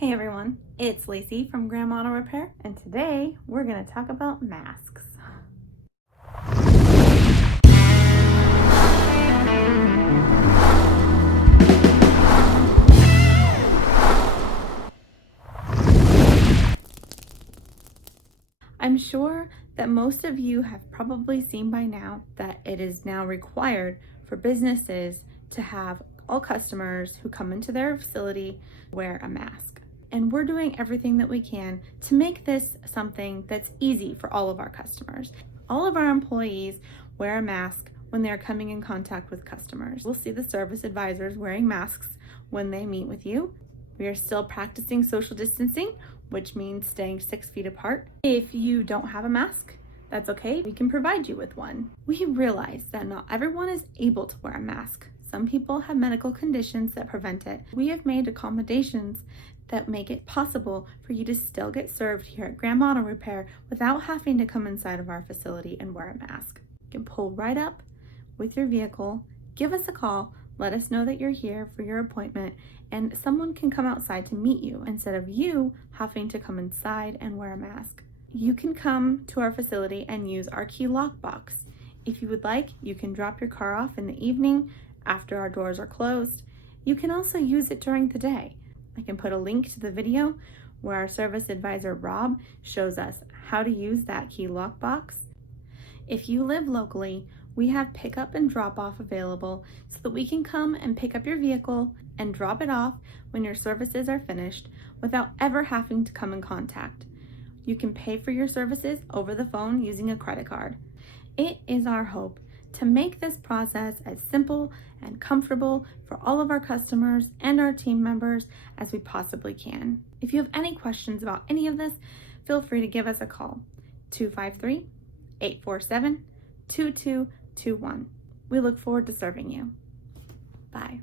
Hey everyone, it's Lacey from Grandma Auto Repair, and today we're going to talk about masks. I'm sure that most of you have probably seen by now that it is now required for businesses to have all customers who come into their facility wear a mask. And we're doing everything that we can to make this something that's easy for all of our customers. All of our employees wear a mask when they're coming in contact with customers. We'll see the service advisors wearing masks when they meet with you. We are still practicing social distancing, which means staying 6 feet apart. If you don't have a mask, that's okay. We can provide you with one. We realize that not everyone is able to wear a mask. Some people have medical conditions that prevent it. We have made accommodations that make it possible for you to still get served here at Grandma Auto Repair without having to come inside of our facility and wear a mask. You can pull right up with your vehicle, give us a call, let us know that you're here for your appointment, and someone can come outside to meet you instead of you having to come inside and wear a mask. You can come to our facility and use our key lock box. If you would like, you can drop your car off in the evening after our doors are closed. You can also use it during the day. I can put a link to the video where our service advisor Rob shows us how to use that key lock box. If you live locally, we have pickup and drop off available so that we can come and pick up your vehicle and drop it off when your services are finished without ever having to come in contact. You can pay for your services over the phone using a credit card. It is our hope to make this process as simple and comfortable for all of our customers and our team members as we possibly can. If you have any questions about any of this, feel free to give us a call, 253-847-2221. We look forward to serving you. Bye.